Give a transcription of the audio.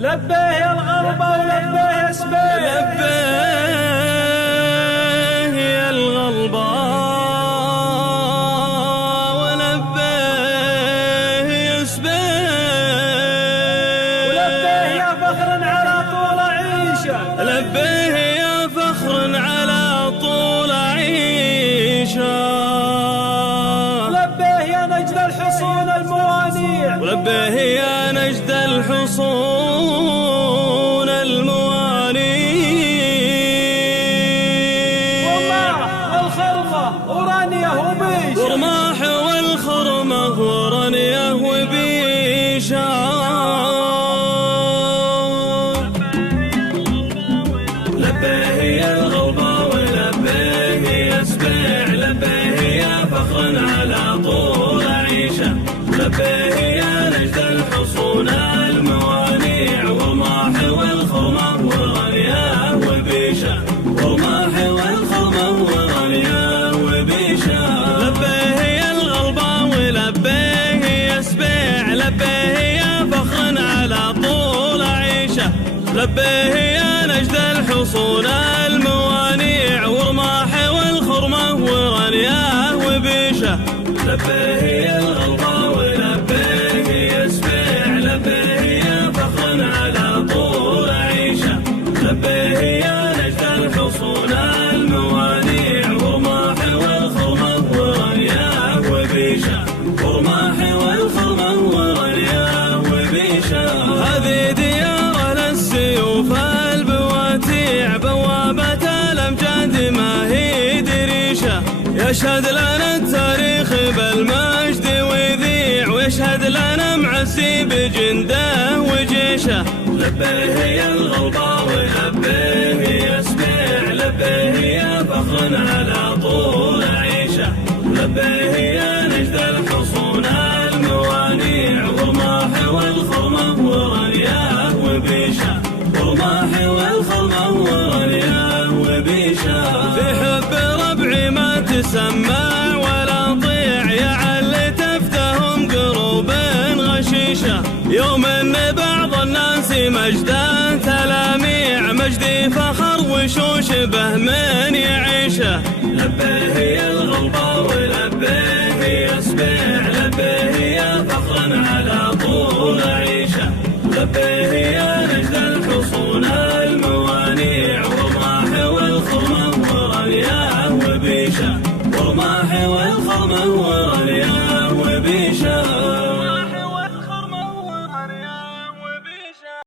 لبيه يا الغربة ولبيه يا سبيع، لبيه يا الغلبة ولبيه يا سبيع، ولبيه يا فخر على طول عيشه، لبيه يا فخر على طول عيشه، لبيه يا نجد الحصون الموانيع، ولبيه يا نجد الحصون الموانيع، والخرمة ورانيه وبيشه، ورماح والخرمة ورانيه وبيشه، لبيه يا الغلبة ولبيه يا سبيع، لبيه يا فخر على طول عيشه، لبيه يا نجد الحصون الموانيع، ورماح والخرمة ورانيه وبيشه، ورماح والخرمة ورانيه وبيشه، لبيه يا الغلبة ولبيه يا سبيع، لبيه يا فخر على طول عيشه، لبيه يا نجد الحصون الموانيع، ورماح والخرمة ورانيه وبيشه، لبيه يا الغلبة ولبيه يا سبيع، لبيه يا فخر على طول عيشه، لبيه يا نجد الحصون الموانيع، ورماح والخرمة ورانيه وبيشه، ورماح والخرمة ورانيه وبيشه، هذه ديار للسيوف البواتيع، بوابة الأمجاد ما هي دريشه، يشهد لنا التاريخ بالمجد ويذيع، ويشهد لنا معزي بجنده وجيشه، لبيه يا الغلبة ولبيه يا سبيع، لبيه يا فخر على طول عيشه، لبيه يا نجد الحصون الموانيع، ورماح والخرمة ورانيه وبيشه، ورماح والخرمة ورانيه وبيشه، في حب ربعي ما تسمع ولا طيع، يا علي تفتهم قلوب غشيشه، يوم ان بعض الناس مجده تلاميع، مجدي فخر وشوش به من يعيشه، لبيه يا الغلبة ولبيه يا سبيع، لبيه يا فخر على طول عيشه، لبيه